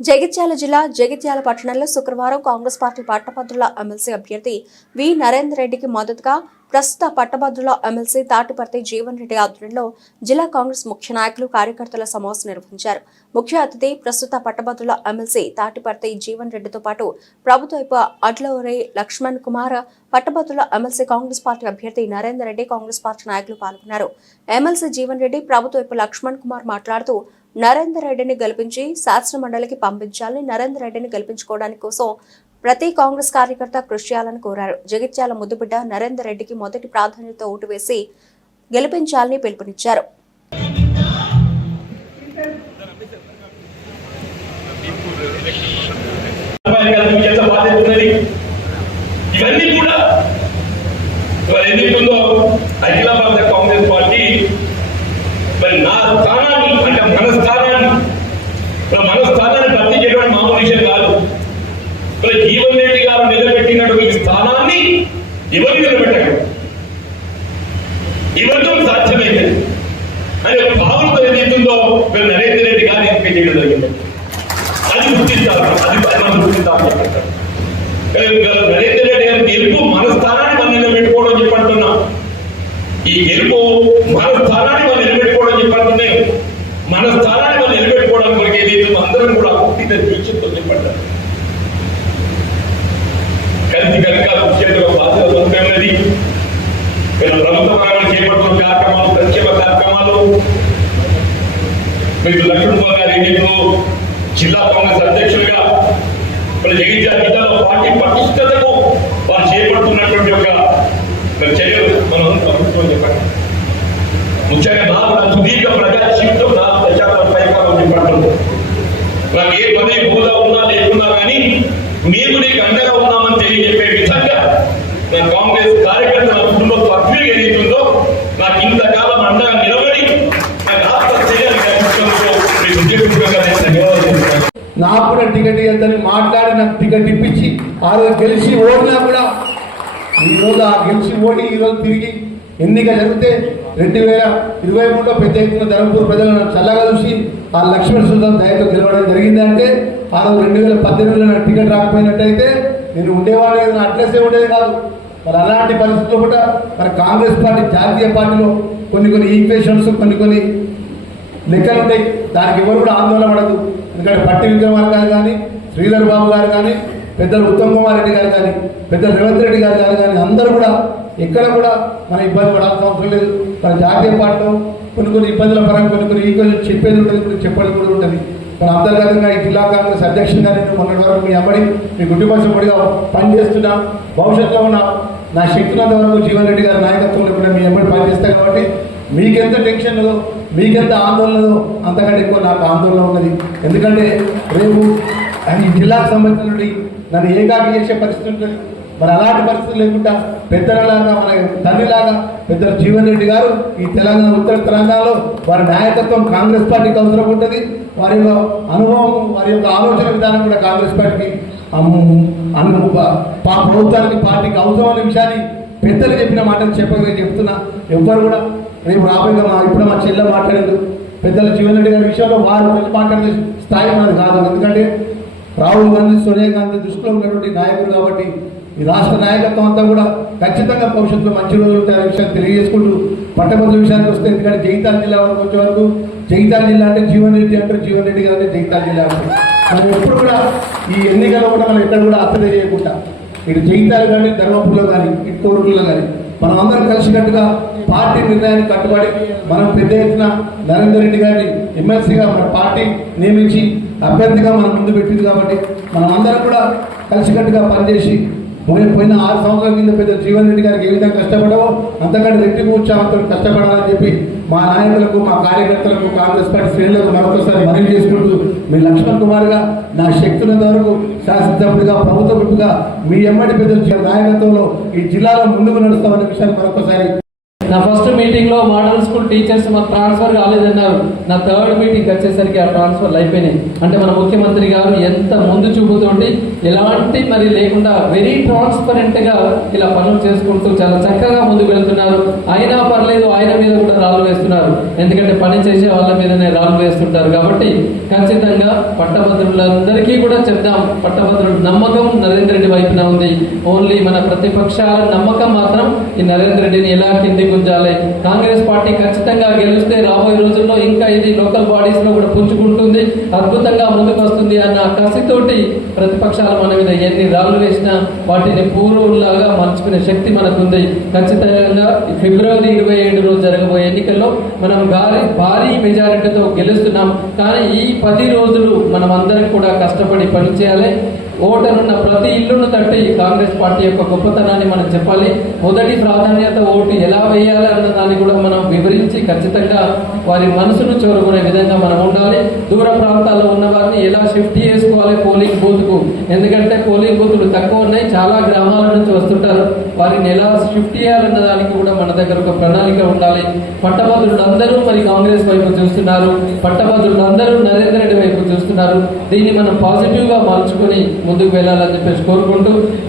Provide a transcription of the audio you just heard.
జగిత్యాల జిల్లా జగిత్యాల పట్టణంలో శుక్రవారం కాంగ్రెస్ పార్టీ పట్టభద్రుల ఎమ్మెల్సీ అభ్యర్థి వి నరేందర్ రెడ్డికి మద్దతుగా ప్రస్తుత పట్టభద్రుల ఎమ్మెల్సీ తాటిపర్తి జీవన్ రెడ్డి ఆధ్వర్యంలో జిల్లా కాంగ్రెస్ ముఖ్య నాయకులు కార్యకర్తల సమావేశం నిర్వహించారు. ముఖ్య అతిథి ప్రస్తుత పట్టభద్రుల ఎమ్మెల్సీ తాటిపర్తి జీవన్ రెడ్డితో పాటు ప్రభుత్వ అడ్లూరి లక్ష్మణ్ కుమార్, పట్టభద్రుల ఎమ్మెల్సీ కాంగ్రెస్ పార్టీ అభ్యర్థి నరేందర్ రెడ్డి, కాంగ్రెస్ పార్టీ నాయకులు పాల్గొన్నారు. ఎమ్మెల్సీ జీవన్ రెడ్డి, ప్రభుత్వ లక్ష్మణ్ కుమార్ మాట్లాడుతూ నరేందర్ రెడ్డిని గెలిపించి శాసన మండలికి పంపించాలని, నరేందర్ రెడ్డిని గెలిపించుకోవడానికి కోసం ప్రతి కాంగ్రెస్ కార్యకర్త కృషి చేయాలని కోరారు. జగిత్యాల ముద్దుబిడ్డ నరేందర్ రెడ్డికి మొదటి ప్రాధాన్యత ఓటు వేసి గెలిపించాలని పిలుపునిచ్చారు. మన స్థానాన్ని భర్తీ చేయడం మామూలు విషయం కాదు. జీవన్ రెడ్డి గారు నిలబెట్టినటువంటి ఈ స్థానాన్ని ఎవరు నిలబెట్టరు, ఎవరితో సాధ్యమైంది అనే భావనతో ఏదైతుందో నరేందర్ రెడ్డి గారు ఎంపిక చేయడం జరిగింది. అది గుర్తించాలి, అది మనం గుర్తించాలని చెప్పంటారు. నరేందర్ రెడ్డి గారి గెలుపు మన స్థానాన్ని మనం నిలబెట్టుకోవడం చెప్పంటున్నాం. ఈ గెలుపు మన స్థానాన్ని మనం నిలబెట్టుకోవడం చెప్పంటున్నాయి. మన స్థానాన్ని మనం నిలబెట్టుకోవడం కొరకు ఏదైతే అందరం కూడా పుట్టిన దీక్షతో చెప్పంటారు. కలిసి కనుక చేతుల బాధ్యత ఉన్నది. ప్రభుత్వ పరంగా చేపడుతున్న కార్యక్రమాలు, సంక్షేమ కార్యక్రమాలు, మీకు లక్ష్మణ్ కుమార్ గారు ఏదైతే జిల్లా కాంగ్రెస్ అధ్యక్షులుగా జగిత్యాల జిల్లాలో పార్టీ పటిష్టతకు వారు చేపడుతున్నటువంటి ఒక చర్యలు మనం ప్రభుత్వం చెప్పండి. ముఖ్యంగా నా సుదీర్ఘ ప్రజా జీవితం, నా దశాబ్ద పరిపాలన చెప్పండి. నాకు ఏ పదవి హోదా ఉన్నా లేకున్నా కానీ మేము నీకు అండగా ఉన్నామని తెలియజెప్పే విధంగా నా కాంగ్రెస్ కార్యకర్తల కుటుంబ సభ్యులు ఏదైతుందో నాకు ఇంతకాలం అండగా నిలబడి నాకు ఆత్మస్థైర్యాన్ని కల్పించడంలో మీకు ఉద్యోగంగా నేను ధన్యవాదాలు చెప్తాను. నాకు కూడా టికెట్ ఇవ్వద్దని మాట్లాడి నాకు టికెట్ ఇప్పించి ఆ రోజు గెలిచి ఓడినా కూడా ఈరోజు ఆ గెలిచి ఓడి ఈరోజు తిరిగి ఎన్నిక జరిగితే 2023లో పెద్ద ఎత్తున ధర్మపూర్ ప్రజలను చల్లగా చూసి ఆ లక్ష్మణ్ సుందర్ దయతో గెలవడం జరిగింది. అంటే ఆ రోజు 2018లో నాకు టికెట్ రాకపోయినట్టయితే నేను ఉండేవాడు, నా అడ్రస్సే ఉండేది కాదు. మరి అలాంటి పరిస్థితుల్లో కూడా మరి కాంగ్రెస్ పార్టీ జాతీయ పార్టీలో కొన్ని ఈక్వేషన్స్, కొన్ని లెక్కలు ఉంటాయి. దానికి ఎవరు కూడా ఆందోళన పడదు. ఎందుకంటే పట్టి విక్రమార్ గారు కానీ, శ్రీధర్ బాబు గారు కానీ, పెద్దలు ఉత్తమ్ కుమార్ రెడ్డి గారు కానీ, పెద్దలు రేవంత్ రెడ్డి గారు కానీ అందరూ కూడా ఎక్కడ కూడా మన ఇబ్బంది పడాల్సిన అవసరం లేదు. మన జాతీయ పార్టీలో కొన్ని ఇబ్బందుల పరంగా కొన్ని ఈక్వేషన్ చెప్పేది ఉంటుంది, కొన్ని చెప్పడం కూడా ఉంటుంది. మన అంతర్గతంగా ఈ జిల్లా కాంగ్రెస్ అధ్యక్షుడిగా నేను మొన్నటి వరకు మీ అమ్మడి మీ కుటుంబ సభ్యుడిగా పనిచేస్తున్నా. భవిష్యత్తులో ఉన్న నా శక్తులంత వరకు జీవన్ రెడ్డి గారి నాయకత్వంలో కూడా మీ అమ్మడి పనిచేస్తాను. కాబట్టి మీకెంత టెన్షన్ ఉందో, మీకెంత ఆందోళన ఉందో అంతకంటే ఎక్కువ నాకు ఆందోళన ఉన్నది. ఎందుకంటే రేపు ఈ జిల్లాకు సంబంధించిన నన్ను ఏకాకి చేసే పరిస్థితి ఉంటుంది. మరి అలాంటి పరిస్థితులు లేకుండా పెద్దలాగా మన తండ్రిలాగా పెద్దలు జీవన్ రెడ్డి గారు ఈ తెలంగాణ, ఉత్తర తెలంగాణలో వారి నాయకత్వం కాంగ్రెస్ పార్టీకి అవసరం ఉంటుంది. వారి యొక్క అనుభవం, వారి యొక్క ఆలోచన విధానం కూడా కాంగ్రెస్ పార్టీకి ప్రభుత్వానికి, పార్టీకి అవసరం అనే విషయాన్ని పెద్దలు చెప్పిన మాటలు చెప్పగలిగి చెప్తున్నా. ఎవ్వరు కూడా రేపు రాబోయే ఇప్పుడు మా చెల్లె మాట్లాడేది పెద్దలు జీవన్ రెడ్డి గారి విషయంలో వారు మాట్లాడే స్థాయి మనది కాదు. ఎందుకంటే రాహుల్ గాంధీ, సోనియా గాంధీ దృష్టిలో ఉన్నటువంటి నాయకులు కాబట్టి ఈ రాష్ట్ర నాయకత్వం అంతా కూడా ఖచ్చితంగా భవిష్యత్తులో మంచి రోజులు ఉంటాయనే విషయాన్ని తెలియజేసుకుంటూ పట్టభద్రుల విషయానికి వస్తే, ఎందుకంటే జగిత్యాల జిల్లా వరకు వచ్చే వరకు జగిత్యాల జిల్లా అంటే జీవన్ రెడ్డి అంటారు, జీవన్ రెడ్డి గారు అంటే జగిత్యాల జిల్లా అంటారు. మనం ఎప్పుడు కూడా ఈ ఎన్నికల్లో కూడా మనం ఎక్కడ కూడా అర్థం చేయకుండా ఇటు జగిత్యాల కానీ, ధర్మపురిలో కానీ, ఇటు కోరుకుల్లో కానీ మనం అందరం కలిసికట్టుగా పార్టీ నిర్ణయానికి కట్టుబడి మనం పెద్ద ఎత్తున నరేందర్ రెడ్డి గారిని ఎమ్మెల్సీగా మన పార్టీ నియమించి అభ్యర్థిగా మనం ముందు పెట్టింది. కాబట్టి మనం అందరం కూడా కలిసికట్టుగా పనిచేసి పోయిన 6 సంవత్సరాల కింద పెద్ద జీవన్ రెడ్డి గారికి ఏ విధంగా కష్టపడవో అంతకంటే రెట్టింపు ఉత్సాహంతో కష్టపడాలని చెప్పి మా నాయకులకు, మా కార్యకర్తలకు, కాంగ్రెస్ పార్టీ శ్రేణులకు మరొకసారి మనవి చేసుకుంటూ మీ లక్ష్మణ్ కుమార్గా నా శక్తులంత వరకు శాసనసభ్యుడిగా, ప్రభుత్వ విప్పుగా మీ ఎమ్మడి పెద్ద నాయకత్వంలో ఈ జిల్లాలో ముందుకు నడుస్తామనే విషయాన్ని మరొకసారి నా ఫస్ట్ మీటింగ్లో మోడల్ స్కూల్ టీచర్స్ మాకు ట్రాన్స్ఫర్ కాలేదన్నారు. నా థర్డ్ మీటింగ్ వచ్చేసరికి ఆ ట్రాన్స్ఫర్లు అయిపోయినాయి. అంటే మన ముఖ్యమంత్రి గారు ఎంత ముందు చూపుతోటి ఎలాంటి మరి లేకుండా వెరీ ట్రాన్స్పరెంట్గా ఇలా పనులు చేసుకుంటూ చాలా చక్కగా ముందుకు వెళ్తున్నారు. అయినా పర్లేదు, ఆయన మీద కూడా రాళ్ళు వేస్తున్నారు. ఎందుకంటే పని చేసే వాళ్ళ మీదనే రాళ్ళు వేస్తుంటారు. కాబట్టి ఖచ్చితంగా పట్టభద్రులందరికీ కూడా చెప్దాం, పట్టభద్రుల నమ్మకం నరేంద్ర రెడ్డి వైపున ఉంది. ఓన్లీ మన ప్రతిపక్షాల నమ్మకం మాత్రం ఈ నరేంద్ర రెడ్డిని ఎలా కింది గుంజాలి. కాంగ్రెస్ పార్టీ ఖచ్చితంగా గెలిస్తే రాబోయే రోజుల్లో ఇంకా ఇది లోకల్ బాడీస్ లో కూడా పుంజుకుంటుంది, అద్భుతంగా ముందుకు వస్తుంది అన్న కసితోటి ప్రతిపక్షాలు మన మీద ఎన్ని రాళ్ళు వేసినా వాటిని పూర్వులాగా మర్చుకునే శక్తి మనకుంది. ఖచ్చితంగా ఫిబ్రవరి 27 రోజు జరగబోయే ఎన్నికల్లో మనం భారీ మెజారిటీతో గెలుస్తున్నాం. కానీ ఈ 10 రోజులు మనం అందరం కూడా కష్టపడి పనిచేయాలి. ఓటరున్న ప్రతి ఇల్లును తట్టి కాంగ్రెస్ పార్టీ యొక్క గొప్పతనాన్ని మనం చెప్పాలి. మొదటి ప్రాధాన్యత ఓటు ఎలా వేయాలి అన్న దాన్ని కూడా మనం వివరించి ఖచ్చితంగా వారి మనసును చూరుకునే విధంగా మనం ఉండాలి. దూర ప్రాంతాల్లో ఉన్న వారిని ఎలా షిఫ్ట్ చేసుకోవాలి పోలింగ్ బూత్కు, ఎందుకంటే పోలింగ్ బూత్లు తక్కువ ఉన్నాయి, చాలా గ్రామాల నుంచి వస్తుంటారు. వారిని ఎలా షిఫ్ట్ చేయాలన్న దానికి కూడా మన దగ్గర ఒక ప్రణాళిక ఉండాలి. పట్టభద్రులందరూ మరి కాంగ్రెస్ వైపు చూస్తున్నారు, పట్టభద్రులందరూ నరేంద్ర రెడ్డి వైపు చూస్తున్నారు. దీన్ని మనం పాజిటివ్గా మార్చుకొని ముందుకు వెళ్ళాలని చెప్పేసి కోరుకుంటూ